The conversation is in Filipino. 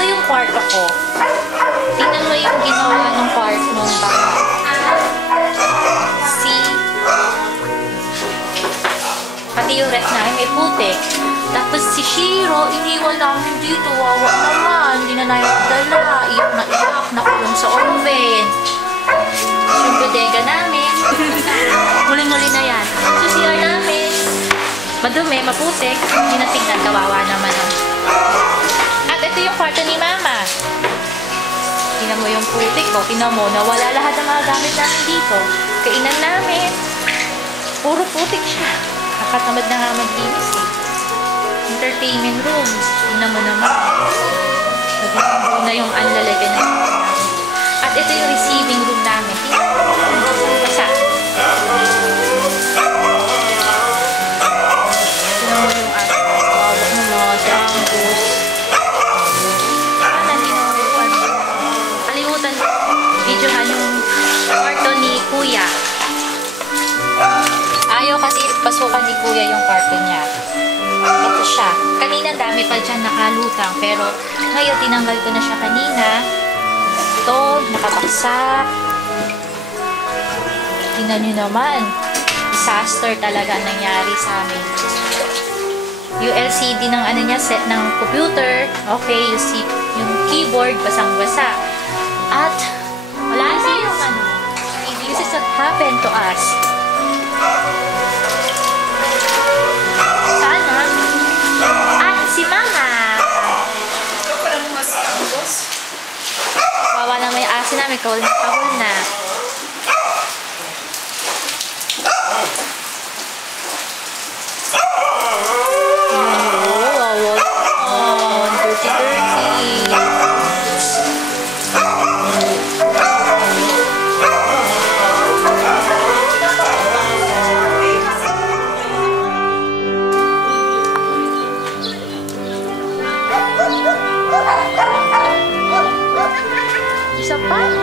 Ito yung kwarto ko. Tingnan mo yung ginawa ng kwarto ng bata. See? Pati yung ref namin may putik. Tapos si Shiro, iniwan namin dito. Wawa naman. Hindi na namin dala. Iyak na iyak. Nakulong sa oven. Yung bodega namin. Muling-muli na yan. So CR namin. Madumi, maputik. Hindi na tingnan. Kawawa naman. At ito yung kwarto ni Mama. Tingnan mo yung putik ko. Tingnan mo, nawala lahat ng mga gamit namin dito. Kainan namin. Puro putik siya. Nakatamad na nga maglinis eh. Entertainment room. Tingnan mo naman. Naging na yung anlalagan na. At ito yung receiving room namin. Tingnan mo. Basa. Tingnan mo yung ating wawak ng mga jambos. Kalimutan videohan yung kwarto ni Kuya. Ayaw kasi pasukan ni Kuya yung kwarto niya. Ito siya. Kanina dami pa dyan nakalutang. Pero ngayon tinanggal ko na siya kanina. Ito, nakabaksak. Tingnan nyo naman. Disaster talaga nangyari sa amin. Yung LCD ng ano niya, set ng computer. Okay, yung keyboard, basang-basa. At wala na yung ano. This is what happened to us. Sana. At si Mama. Wawa na may asin namin. Kahul na. Isa pa?